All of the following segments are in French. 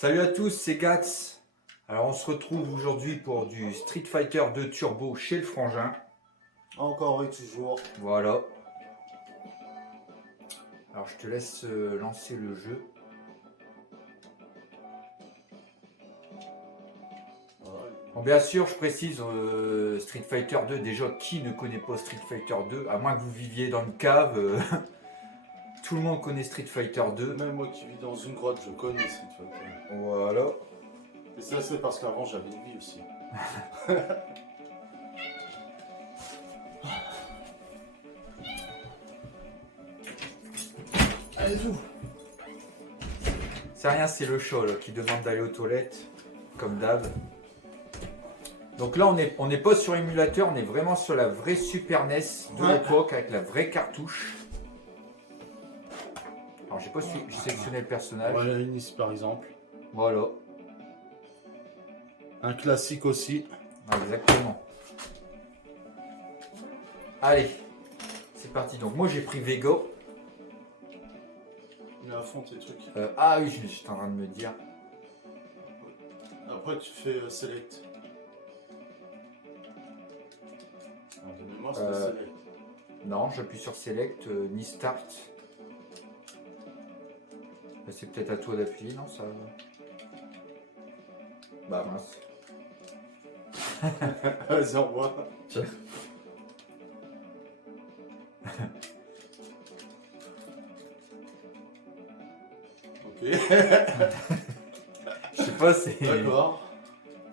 Salut à tous, c'est Gax. Alors on se retrouve aujourd'hui pour du Street Fighter 2 Turbo chez le Frangin. Encore et toujours. Voilà. Alors je te laisse lancer le jeu. Bon, bien sûr, je précise Street Fighter 2, déjà qui ne connaît pas Street Fighter 2, à moins que vous viviez dans une cave, tout le monde connaît Street Fighter 2. Même moi qui vis dans une grotte, je connais Street Fighter. Voilà. Et ça, c'est parce qu'avant, j'avais une vie aussi. Allez, tout. C'est rien, c'est le chat là, qui demande d'aller aux toilettes, comme d'hab. Donc là, on n'est pas sur émulateur, on est vraiment sur la vraie Super NES de l'époque, avec la vraie cartouche. Alors, j'ai pas sélectionné le personnage. Voilà, Unis par exemple. Voilà. Un classique aussi. Ah, exactement. Allez, c'est parti. Donc, moi, j'ai pris Vega. Mais à fond tes trucs. Ah oui, je suis en train de me dire. Après, tu fais Select. Alors, de mémoire, c'était Select. Non, j'appuie sur Select, ni Start. C'est peut-être à toi d'appuyer, non ça... Bah mince. Vas-y, au revoir. Tiens. Ok. Je sais pas, c'est... D'accord.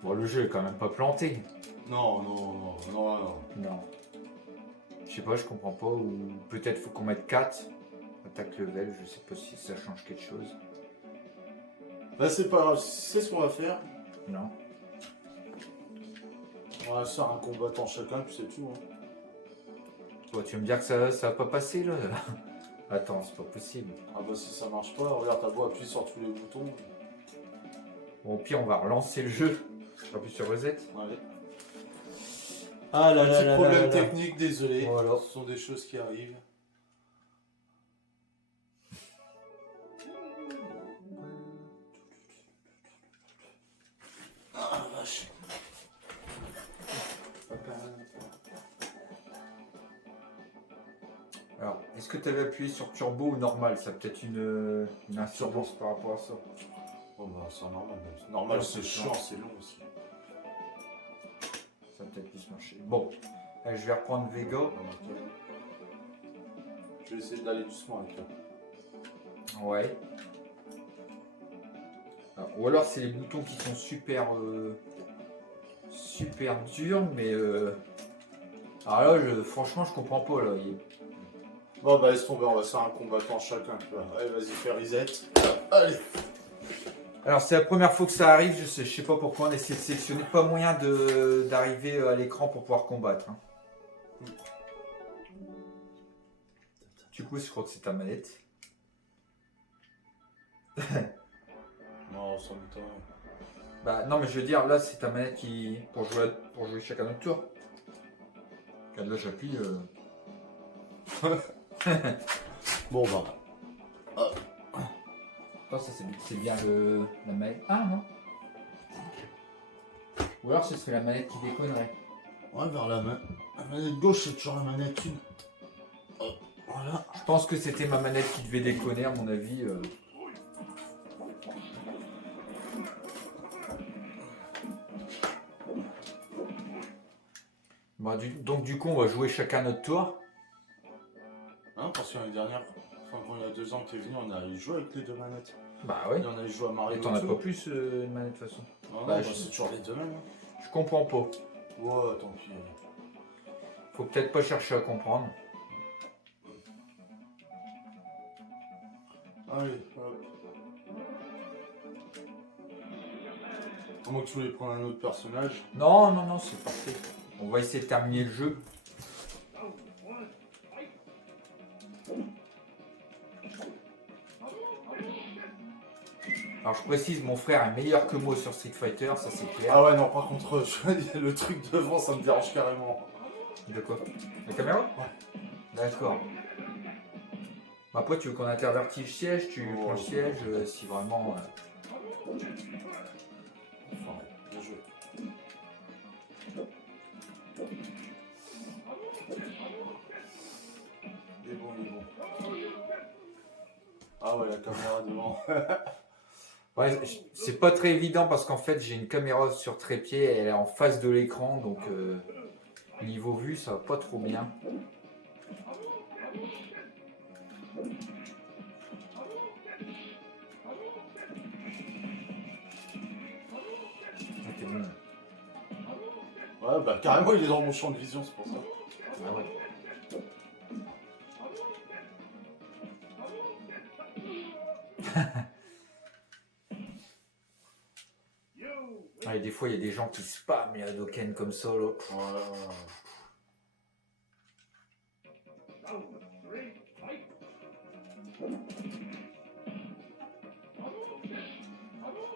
Bon, le jeu est quand même pas planté. Non, non, non, non, non. Non. Je sais pas, je comprends pas. Ou peut-être faut qu'on mette 4. Attaque level, je sais pas si ça change quelque chose. Bah, c'est pas grave, c'est ce qu'on va faire. Non. On va faire un combattant chacun, puis c'est tout. Hein. Toi, tu vas me dire que ça va pas passer là. Attends, c'est pas possible. Ah bah si ça marche pas, regarde, t'as beau appuyer sur tous les boutons. Bon, au pire, on va relancer le jeu. J'appuie sur reset. Ouais. Ah là Petit problème technique, désolé. Voilà. Ce sont des choses qui arrivent. Ah la vache. Alors, est-ce que tu avais appuyé sur turbo ou normal? Ça a peut-être une incidence par rapport à ça. Oh bah c'est normal. Normal, Non, c'est c'est chiant, chiant. c'est long aussi. Ça va peut-être plus marcher. Bon, allez, je vais reprendre Vega. Je vais essayer d'aller doucement avec toi. Ouais. Alors, ou alors c'est les boutons qui sont super super durs, mais alors là, franchement, je comprends pas là. Bon bah laisse tomber, on va faire un combattant chacun. Allez, vas-y, fais reset. Allez. Alors c'est la première fois que ça arrive, je sais pas pourquoi on essaie de sélectionner, pas moyen d'arriver à l'écran pour pouvoir combattre. Hein. Du coup, je crois que c'est ta manette. Non, ça m'étonne. Bah non, mais je veux dire, là c'est ta manette qui pour jouer chacun notre tour. Regarde, là j'appuie. Bon bah. Attends, ça c'est bien la manette. Ah non. Ou alors ce serait la manette qui déconnerait. Ouais, vers la main. La manette gauche, c'est toujours la manette 1. Voilà. Je pense que c'était ma manette qui devait déconner à mon avis. Bon, donc du coup on va jouer chacun notre tour. Hein, parce que l'année dernière, enfin quand il y a 2 ans que t'es venu, on a joué avec les 2 manettes. Bah oui. Et on a joué à Mario. Et t'en as pas plus une manette de toute façon. Non, non, Bah, c'est toujours les 2 mêmes. Hein. Je comprends pas. Ouais, tant pis. Faut peut-être pas chercher à comprendre. Allez, hop. À moins que tu voulais prendre un autre personnage. Non, non, non, c'est parfait. On va essayer de terminer le jeu. Alors je précise, mon frère est meilleur que moi sur Street Fighter, ça c'est clair. Ah ouais, non, par contre, le truc devant, ça me dérange carrément. De quoi? La caméra? Ouais. D'accord. Après, tu veux qu'on intervertit le siège, tu Ouais. prends le siège si vraiment. Enfin, bien joué. Il est bon, il est bon. Ah ouais, la caméra devant. Ouais, c'est pas très évident parce qu'en fait, j'ai une caméra sur trépied, elle est en face de l'écran, donc niveau vue, ça va pas trop bien. Ok, bon. Ouais, bah carrément, il est dans mon champ de vision, c'est pour ça. Ah ouais. Ah, et des fois, il y a des gens qui spamment les Hadoken comme ça. Là.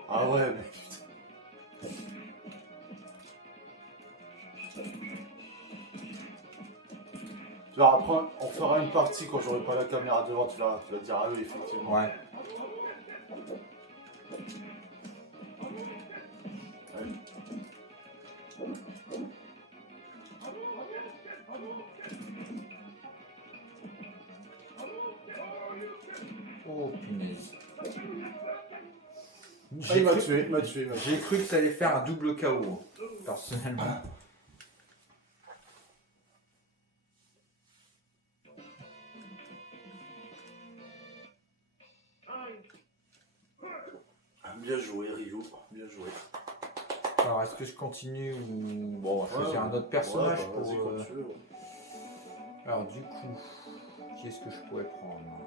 Ah ouais, mais putain. Tu vois, après, on fera une partie quand j'aurai pas la caméra devant, tu vas dire, ah oui, effectivement. Ouais. Oh punaise. Ah, il m'a tué, il m'a tué. J'ai cru que ça allait faire un double KO, personnellement. Bien joué, Ryu, bien joué. Alors, est-ce que je continue ou. Bon, on va choisir un autre personnage ouais, bah, pour. vas-y, comme tu veux, ouais. Alors, du coup, qui est-ce que je pourrais prendre?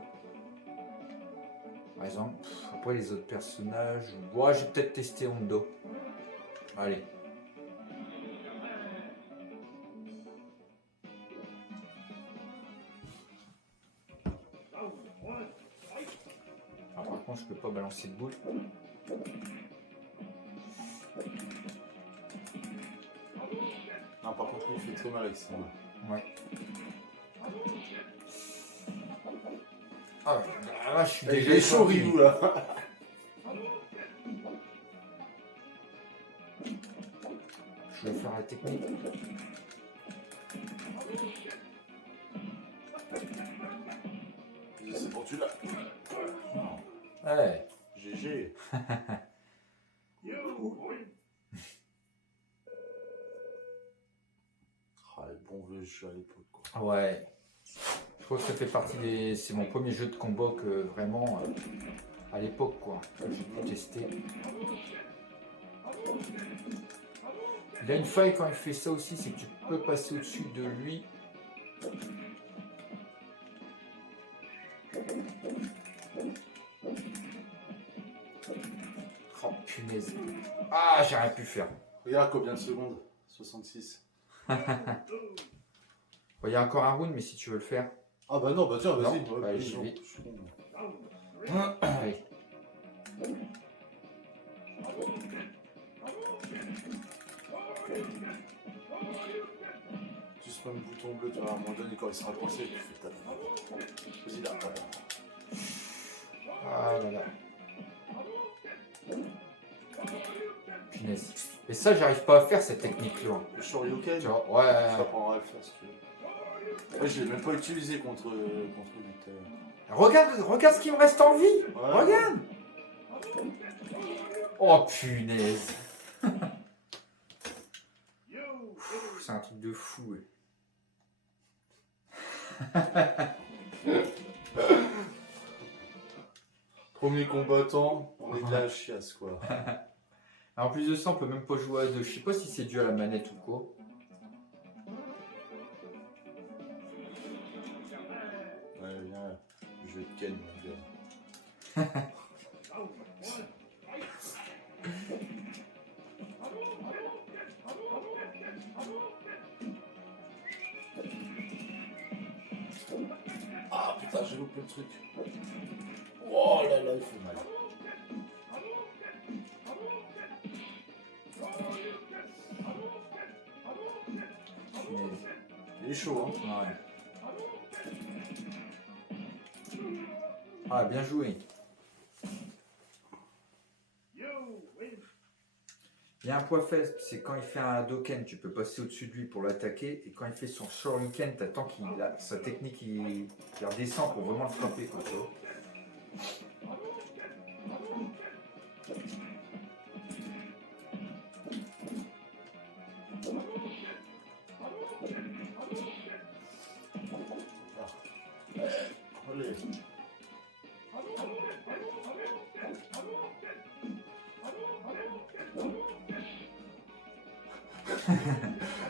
Par exemple, après les autres personnages. Ouais, j'ai peut-être testé Hondo. Allez. Alors, par contre, je peux pas balancer de boule. Non, par contre, lui, il fait trop mal avec ça. Ouais. Ah, là, je suis Il déjà est chaud, étendu. Ryu, là. Je vais faire la technique. C'est bon, tu l'as. Ouais. GG. Ah, le bon vieux jeu à l'époque, quoi. Ouais. Je crois que ça fait partie des. C'est mon premier jeu de combat que vraiment à l'époque quoi, que j'ai pu tester. Il a une faille quand il fait ça aussi, c'est que tu peux passer au-dessus de lui. Oh punaise. Ah, j'ai rien pu faire. Regarde combien de secondes 66. Bon, il y a encore un round, mais si tu veux le faire. Ah bah non, bah tiens, vas-y. Non, Ouais, bah, allez, vas-y, j'y non, vais. je suis bon. Allez. Tu spams le bouton bleu, tu vas à un moment donné quand il sera coincé, tu fais ta. Vas-y là, voilà. Ah là là. Punaise. Et ça, j'arrive pas à faire cette technique-là. Le Shoryuken, Tu vois, ouais. ça t'apprendra à le faire si tu veux. Ouais, je l'ai même pas utilisé contre lui. Regarde ce qu'il me reste en vie. Ouais. Regarde. Oh punaise. C'est un truc de fou. Premier combattant, on est de la chiasse quoi. En plus de ça, on peut même pas jouer à deux. Je sais pas si c'est dû à la manette ou quoi. Ouais, viens, je vais te ken, mon gars. Ah putain, j'ai loupé le truc. Oh là là, il fait mal. Punaise. Il est chaud, hein. Ouais. Ah, bien joué. Il y a un point faible, c'est quand il fait un Hadoken, tu peux passer au-dessus de lui pour l'attaquer. Et quand il fait son Shuriken, t'attends qu'il a sa technique, il redescend pour vraiment le frapper. Quoi, tu vois. Allez.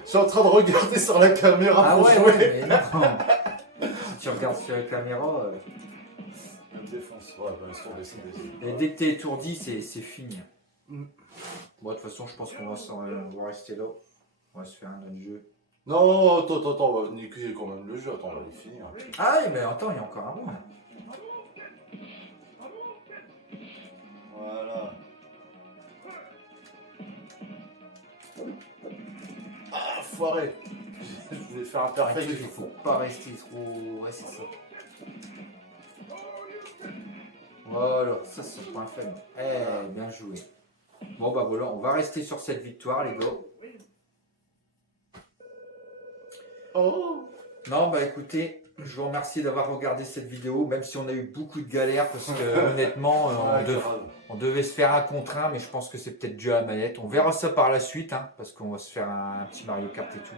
Je suis en train de regarder sur la caméra Ah pour ouais, jouer. ouais, mais non. Si tu regardes sur la caméra, Même défense. Ouais, bah laisse tomber, c'est des... et dès que t'es étourdi, c'est fini. Mm. Bon, de toute façon, je pense qu'on va rester là. On va se faire un autre jeu. Non, attends, on va niquer quand même le jeu. Attends, on va les finir. Ah oui, mais attends, il y a encore un round. Voilà. Ah, foiré. Je voulais faire un perfect. Il faut pas rester trop... Ouais, c'est ça. Voilà, ça c'est un point faible. Eh, bien joué. Bon bah voilà, on va rester sur cette victoire les gars. Oh. Non bah écoutez, je vous remercie d'avoir regardé cette vidéo, même si on a eu beaucoup de galères parce que honnêtement on devait se faire un contre un, mais je pense que c'est peut-être dû à la manette. On verra ça par la suite, hein, parce qu'on va se faire un petit Mario Kart et tout.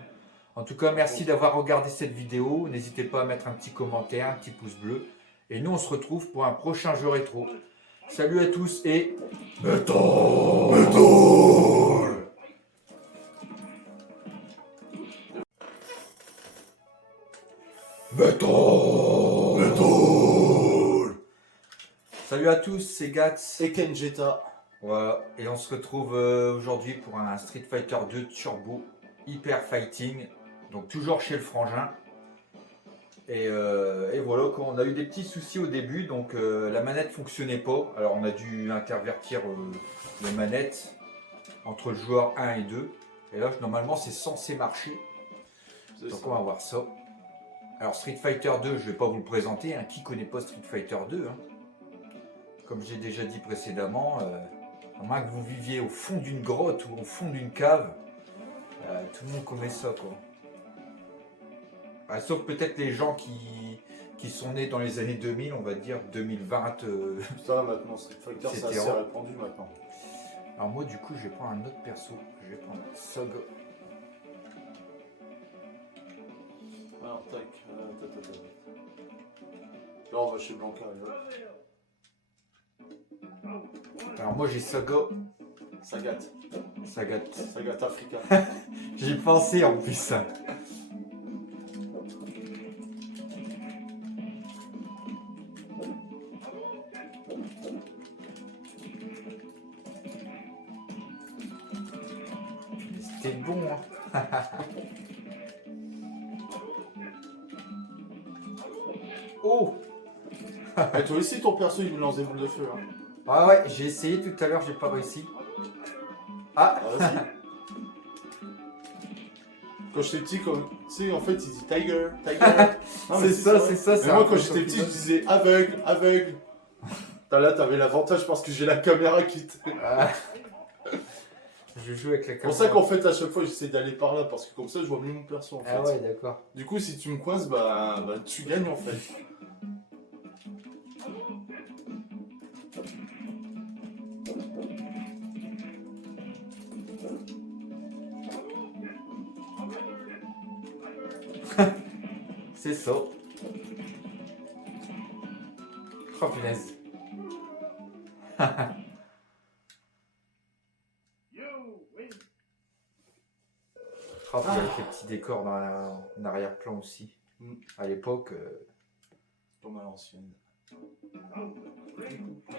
En tout cas, merci d'avoir regardé cette vidéo. N'hésitez pas à mettre un petit commentaire, un petit pouce bleu. Et nous on se retrouve pour un prochain jeu rétro. Salut à tous et... Metal. Salut à tous, c'est Gats. Et Kenjeta. Voilà, et on se retrouve aujourd'hui pour un Street Fighter 2 Turbo Hyper Fighting. Donc toujours chez le frangin. Et voilà, quand on a eu des petits soucis au début, donc la manette fonctionnait pas. Alors on a dû intervertir les manettes entre le joueur 1 et 2. Et là, normalement, c'est censé marcher. Donc on va voir ça. Alors Street Fighter 2, je vais pas vous le présenter. Hein. Qui connaît pas Street Fighter 2 hein. Comme j'ai déjà dit précédemment, à moins que vous viviez au fond d'une grotte ou au fond d'une cave, tout le monde connaît ça quoi. Sauf peut-être les gens qui sont nés dans les années 2000, on va dire 2020. Ça maintenant, Street Fighter, c'est assez répandu maintenant. Alors moi du coup, je vais prendre un autre perso. Je vais prendre Soga. Alors tac, là on va chez Blanca. Là. Alors moi j'ai Soga. Sagat. Sagat. Sagat Africa. J'y pensé en plus. C'était bon hein. Oh. Et toi aussi ton perso il me lance des boules de feu. Hein. Ah ouais, j'ai essayé tout à l'heure, j'ai pas réussi. Ah, vas-y. Quand j'étais petit, comme tu sais, en fait, il dit Tiger, Tiger. C'est ça. Mais moi, quand j'étais petit, je disais aveugle, aveugle. Là, t'avais l'avantage parce que j'ai la caméra qui te... Je joue avec la caméra. C'est pour ça qu'en fait, à chaque fois, j'essaie d'aller par là parce que comme ça, je vois mieux mon perso en fait. Ah ouais, d'accord. Du coup, si tu me coinces, bah tu gagnes en fait. C'est ça. Oh punaise. Oh, puis avec les petits décors dans en arrière-plan aussi. À l'époque. Comme à l'ancienne.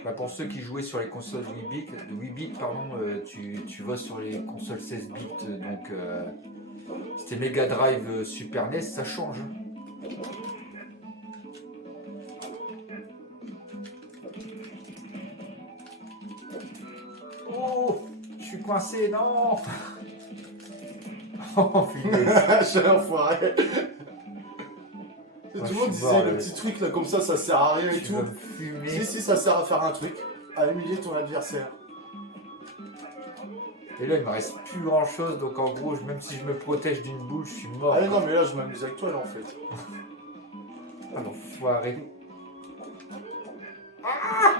Bah pour ceux qui jouaient sur les consoles 8 bits, pardon, tu vas sur les consoles 16 bits, donc c'était Mega Drive, Super NES, ça change. Oh, je suis coincé, non. Oh putain. J'ai un enfoiré. Tout Moi, le je monde suis disait mort, le là. petit truc là comme ça sert à rien et Tu tout. vas me fumer. Si, ça sert à faire un truc, à humilier ton adversaire. Et là, il me reste plus grand chose, donc en gros, même si je me protège d'une boule, je suis mort. Ah mais quoi. non, mais là je m'amuse avec toi là en fait. Ah, l'enfoiré. Ah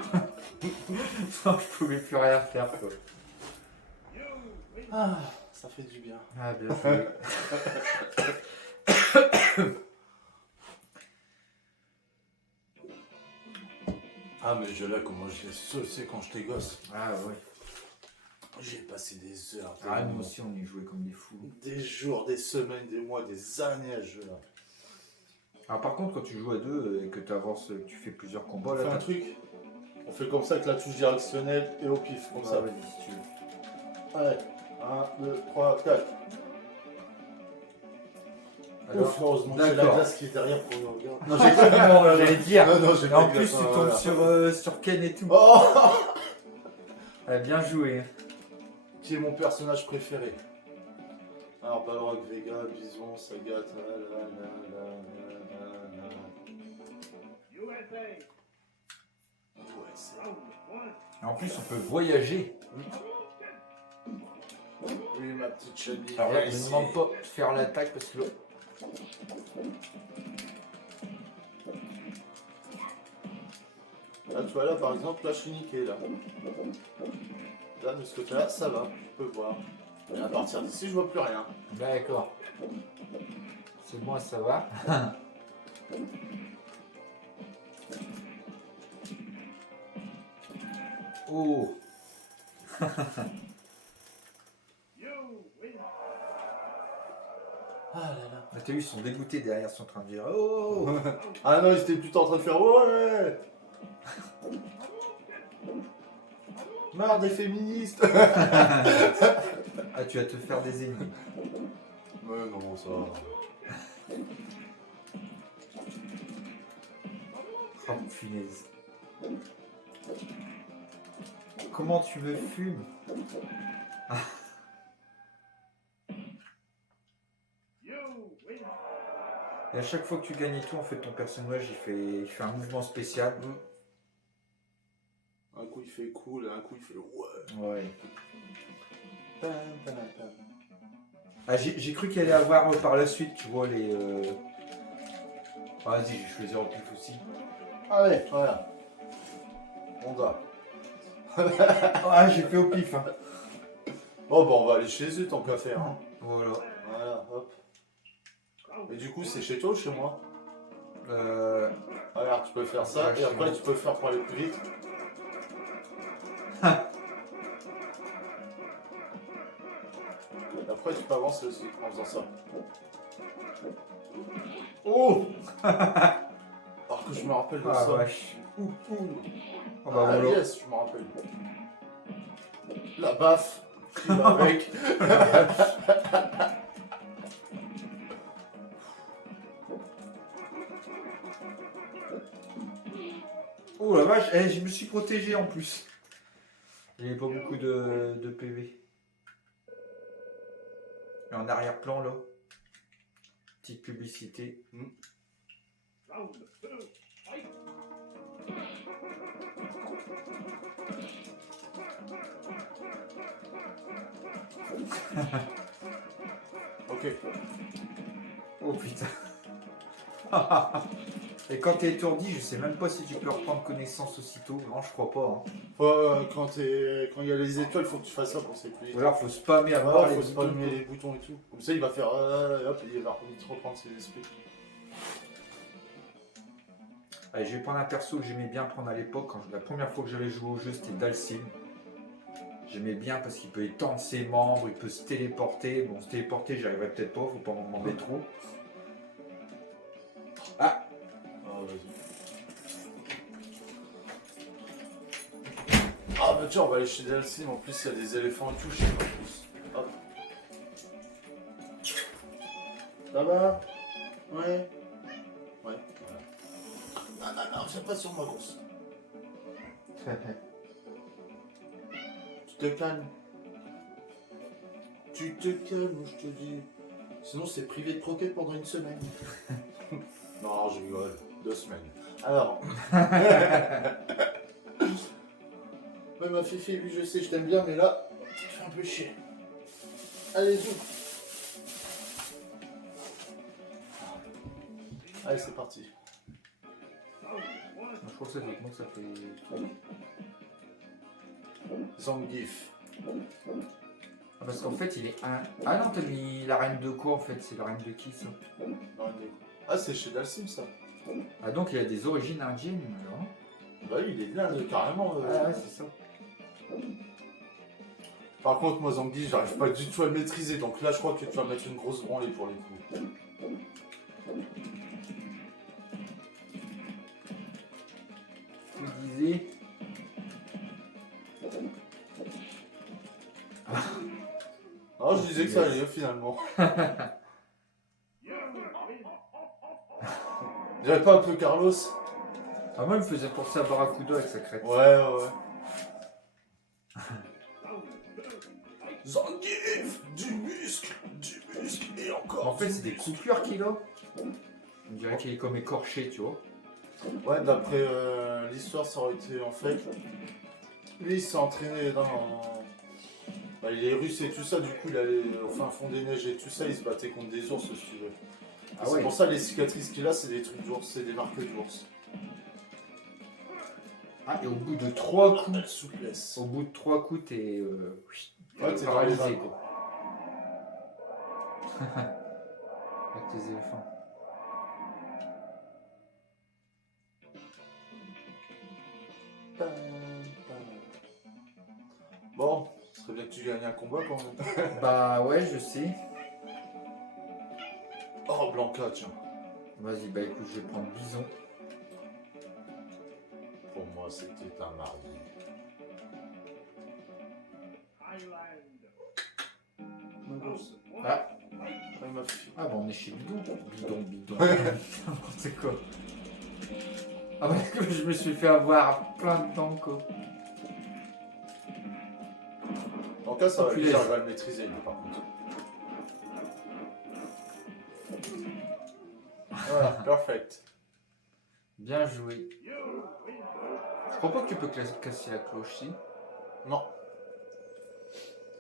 non, je pouvais plus rien faire, quoi. Ah, ça fait du bien. Ah, bien joué. Ah mais je là comment je l'ai saucé quand j'étais gosse. Ah, ouais. J'ai passé des heures, Ah, nous aussi, on y jouait comme des fous. des jours, des semaines, des mois, des années à ce jeu là. Alors, par contre, quand tu joues à deux et que tu avances, tu fais plusieurs combats, On fait là, un truc. On fait comme ça avec la touche directionnelle et au pif, comme ça. vas-y, si tu veux. Allez, 1, 2, 3, 4. Alors, Ouf, heureusement que j'ai la d'accord. glace qui est derrière pour nous regarder. Non, j'allais dire. Non, j'ai Et pas en de plus, glace, tu non, tombes voilà. sur Ken et tout. Oh Ah, bien joué. Qui est mon personnage préféré? Alors, Balrog, Vega, Bison, Sagat, Ouais, c'est... Et en plus, on peut voyager. Oui, ma petite chenille. Alors là, je ne demande pas de faire l'attaque parce que là, Là, tu vois, là, par exemple, là, je suis niqué, là. Là, de ce côté-là, ça va, je peux voir. Et à partir d'ici, je vois plus rien. d'accord. C'est bon, ça va. Oh. Ah là là. Ah, t'as vu, ils sont dégoûtés derrière, ils sont en train de dire oh. Ah non, ils étaient plutôt en train de faire ouais. Marre des féministes. Ah, tu vas te faire des ennemis. Ouais, non, ça va. Oh, punaise. Comment tu me fumes? Et à chaque fois que tu gagnes et tout, en fait, ton personnage, il fait un mouvement spécial. Un coup il fait cool, un coup il fait ouais. Ouais. Pam, pam, pam. Ah, j'ai cru qu'il allait avoir par la suite, tu vois, les... Ah, vas-y, j'ai choisi en pif aussi. Allez, voilà. Honda. Ah, j'ai fait au pif, hein. Bon, bah on va aller chez eux tant qu'à faire. Hein. Voilà. Voilà, hop. Et du coup, c'est chez toi ou chez moi? Regarde, tu peux faire ça, Ouais, et chez après moi. tu peux faire pour aller plus vite. Et après tu peux avancer aussi en faisant ça. Oh. Alors que je me rappelle de Ah, ça. vache. Ouh. Ah, bah, Ah, voilà. yes, je me rappelle. La baffe qui va avec. Oh la vache, eh, je me suis protégé en plus. Il n'y avait pas beaucoup de PV. Et en arrière-plan là, petite publicité. Ok. Oh putain. Et quand t'es étourdi, je sais même pas si tu peux reprendre connaissance aussitôt. Non, je crois pas. Hein. Quand il y a les étoiles, faut que tu fasses ça pour c'est plus vite. Ou alors faut spammer à mort Alors, les faut se boutons. palmer les boutons et tout. Comme ça, il va faire et hop, il va vite reprendre ses esprits. Allez, je vais prendre un perso que j'aimais bien prendre à l'époque. La première fois que j'avais joué au jeu, c'était Dalsim. J'aimais bien parce qu'il peut étendre ses membres, il peut se téléporter. Bon, se téléporter, j'y arriverai peut-être pas, faut pas m'en demander trop. Ah, Ah, vas-y. Ah, bah tiens, on va aller chez Dalsim. En plus, il y a des éléphants et tout chez nous. En plus. Hop. Ça va? Ouais. Ouais, voilà. Non, viens pas sur ma grosse. Tu te calmes. Tu te calmes, je te dis. Sinon, c'est privé de croquettes pendant une semaine. Non, je rigole. 2 semaines. Alors. Ouais, ma Fifi, lui, je sais, je t'aime bien, mais là, tu te fais un peu chier. Allez, ouvre. Allez, c'est parti. Je crois que ça fait. Moi, ça fait. Zangief. Ah, parce qu'en fait, il est un. Ah non, t'as mis la reine de quoi en fait? C'est la reine de qui ça? Ah, c'est chez Dalsim, ça. Ah, donc il a des origines indiennes alors. Bah oui, il est bien, carrément. Ah, ouais, c'est ça. Par contre, moi, Zangief, j'arrive pas du tout à le maîtriser. Donc là, je crois que tu vas mettre une grosse branlée pour les coups. Tu disais. Non, je disais que ça allait, finalement. J'avais pas un peu Carlos? Ah, moi, il me faisait penser à Barracuda avec sa crête. Ouais. Zangief, du muscle et encore. En fait, c'est des coupures qu'il a. On dirait qu'il est comme écorché, tu vois. Ouais, d'après l'histoire, ça aurait été en fait. Lui, il s'est entraîné dans. Bah, il est russe et tout ça, du coup, il allait au fin fond des neiges et tout ça, il se battait contre des ours, si tu veux. Ah C'est ouais. pour ça les cicatrices qu'il a, c'est des trucs d'ours, c'est des marques d'ours. Ah, et au bout de 3 coups. La souplesse. Au bout de 3 coups, t'es. Ouais, t'es dans les paralysé, vagues. quoi. Avec tes éléphants. Bon, ce serait bien que tu gagnes un combat quand même. Bah ouais, je sais. Oh, Blanca, tiens. Vas-y, bah écoute, je vais prendre Bison. Pour moi, c'était un mardi. Ah, Ouais, ma fille. ah bah on est chez Bidon. Bidon. N'importe quoi. Ah bah je me suis fait avoir plein de temps, quoi. En tout cas, ça va, Punaise. j'arrive à le maîtriser, lui, par contre. Voilà, perfect. Bien joué. Je crois pas que tu peux casser la cloche, si. Non.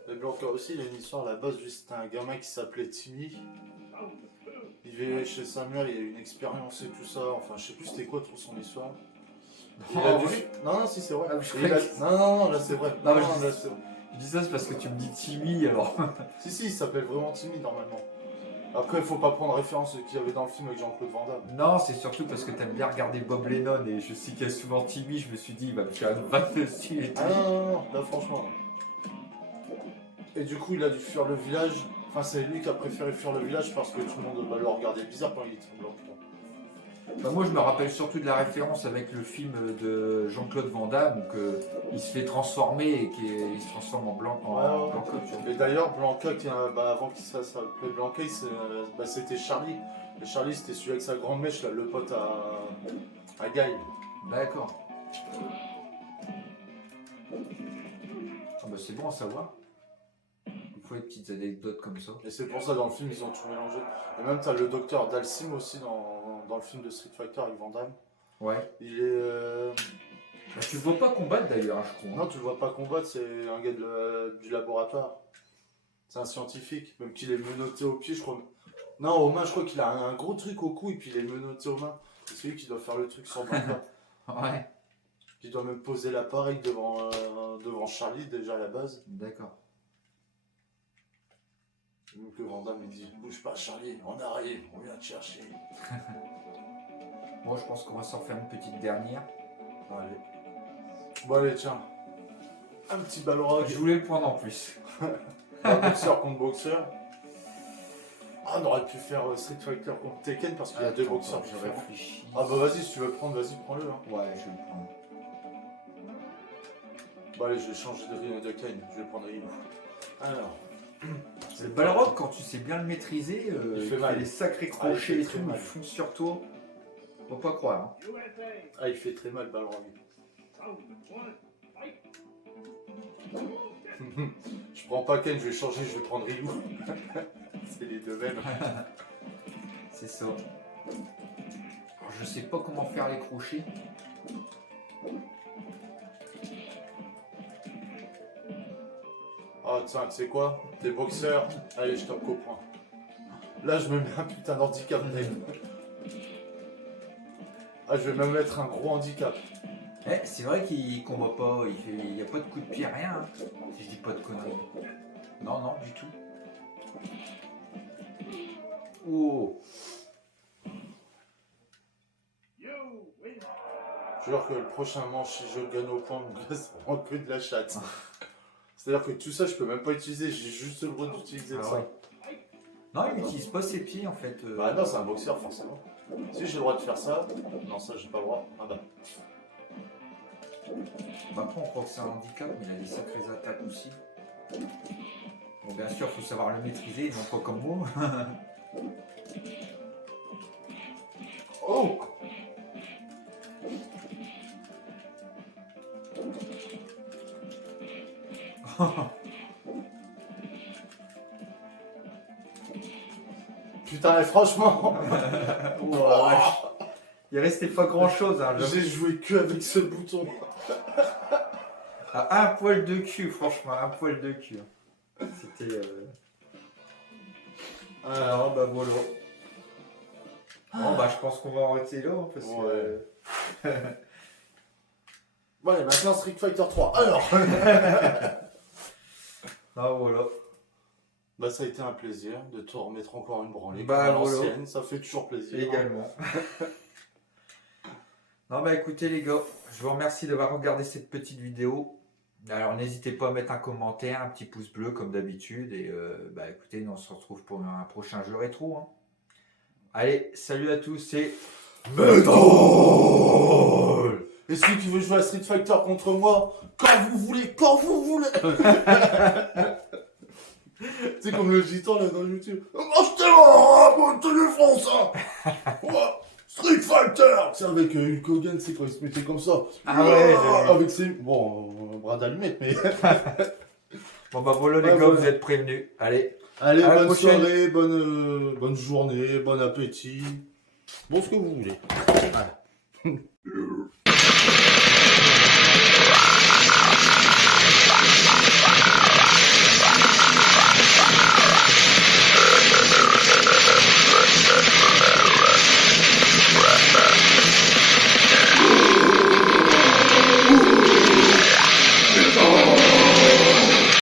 Le Blanca aussi, il a une histoire à la base, c'était un gamin qui s'appelait Timmy. Il vivait chez sa mère, il a eu une expérience et tout ça. Enfin, je sais plus c'était quoi trop son histoire. Il a dû... Non, si c'est vrai. Ah, je Et il a- croyais Non, là c'est vrai. Non, Non, mais je- là, c'est vrai. Je dis ça, c'est parce que tu me dis Timmy, alors. Si, il s'appelle vraiment Timmy normalement. Après, il faut pas prendre référence à ce qu'il y avait dans le film avec Jean-Claude Van Damme. Non, c'est surtout parce que t'aimes bien regarder Bob Lennon et je sais qu'il y a souvent Timmy, je me suis dit, il va me faire une vanne dessus et tout. Ah non, là franchement. Non. Et du coup, il a dû fuir le village. Enfin, c'est lui qui a préféré fuir le village parce que tout le monde le regardait bizarre quand il était blanc. Bah, moi, je me rappelle surtout de la référence avec le film de Jean-Claude Van Damme où il se fait transformer et qu'il se transforme en blanc, en Blanca, tu vois. Et d'ailleurs, Blanca, avant qu'il se fasse appeler Blanca, c'était Charlie. Et Charlie, c'était celui avec sa grande mèche, là, le pote à Guy. D'accord. Ah bah, c'est bon à savoir. Il faut des petites anecdotes comme ça. Et c'est pour ça, dans le film, ils ont tout mélangé. Et même, t'as le docteur Dalsim aussi dans le film de Street Fighter avec Van Damme. Ouais. Il est. Bah, tu le vois pas combattre d'ailleurs, je crois. Non, tu le vois pas combattre, c'est un gars du laboratoire. C'est un scientifique, même qu'il est menotté au pied, je crois. Non, aux mains, je crois qu'il a un gros truc au cou et puis il est menotté aux mains. C'est lui qui doit faire le truc sur Blanca. Ouais. Il doit même poser l'appareil devant Charlie déjà à la base. D'accord. Donc le Van Damme il dit bouge pas Charlie, on arrive, on vient te chercher. Bon, je pense qu'on va s'en faire une petite dernière. Allez. Bon allez tiens. Un petit balrog. Je voulais le prendre en plus. Un boxeur contre boxeur. Ah, on aurait pu faire Street Fighter contre Tekken parce qu'il y a deux boxeurs je différents. réfléchis. Ah bah vas-y, si tu veux le prendre, vas-y, prends-le. Hein. Ouais, je vais le prendre. Bon allez, je vais changer de Kane, je vais prendre Ryu. Alors. Le Balrog, quand tu sais bien le maîtriser, Il fait mal. les sacrés Ah, crochets il et fait très tout, mal. ils font sur toi. Faut pas croire. Hein. Ah, il fait très mal, Balrog. Je prends pas Kane, je vais changer, je vais prendre Ryu. C'est les deux mêmes. C'est ça. je sais pas comment faire les crochets. Ah tiens, tu sais quoi? T'es boxeur, allez, je tape qu'au point. Là, je me mets un putain d'handicap, mec. Ah, je vais même mettre un gros handicap. Eh, c'est vrai qu'il combat pas, il n'y a pas de coup de pied, rien, hein, si je dis pas de conneries. Non, non, du tout. Oh. Je jure que le prochain manche, si je gagne au point, mon gars, ça prend que de la chatte. C'est-à-dire que tout ça, je peux même pas utiliser, j'ai juste le droit d'utiliser Ah ça. ouais. Non, il n'utilise pas ses pieds en fait. Bah non, c'est un boxeur, forcément. Si j'ai le droit de faire ça, non, ça, j'ai pas le droit. Ah bah. Après, on croit que c'est un handicap, mais il a des sacrées attaques aussi. Bon, bien sûr, il faut savoir le maîtriser, non pas comme moi. Oh! Putain, et franchement, Oh, il restait pas grand chose. Hein, j'ai joué que avec ce bouton. un poil de cul, franchement, un poil de cul. C'était. Alors, bah voilà. Bon, bah je pense qu'on va arrêter là, hein, parce que. Bon, allez, maintenant Street Fighter 3. Alors! Ah voilà. Bah, ça a été un plaisir de te remettre encore une branlée. Bah, comme à voilà. l'ancienne, ça fait toujours plaisir. Également. Non bah écoutez les gars, je vous remercie d'avoir regardé cette petite vidéo. Alors n'hésitez pas à mettre un commentaire, un petit pouce bleu comme d'habitude. Et bah écoutez, nous on se retrouve pour un prochain jeu rétro. Hein. Allez, salut à tous et... Metal! Et celui qui veut jouer à Street Fighter contre moi, quand vous voulez, quand vous voulez! C'est comme le gitan là dans YouTube. Achetez-moi mon téléphone ça! Street Fighter! C'est avec Hulk Hogan, c'est quand il se mettait comme ça. Ah ouais, avec ses. Bon, bras d'allumette, mais. Bon bah voilà les gars, vous êtes prévenus. Allez, allez, à la bonne prochaine. soirée, bonne journée, bon appétit. Bon, ce que vous voulez. Voilà.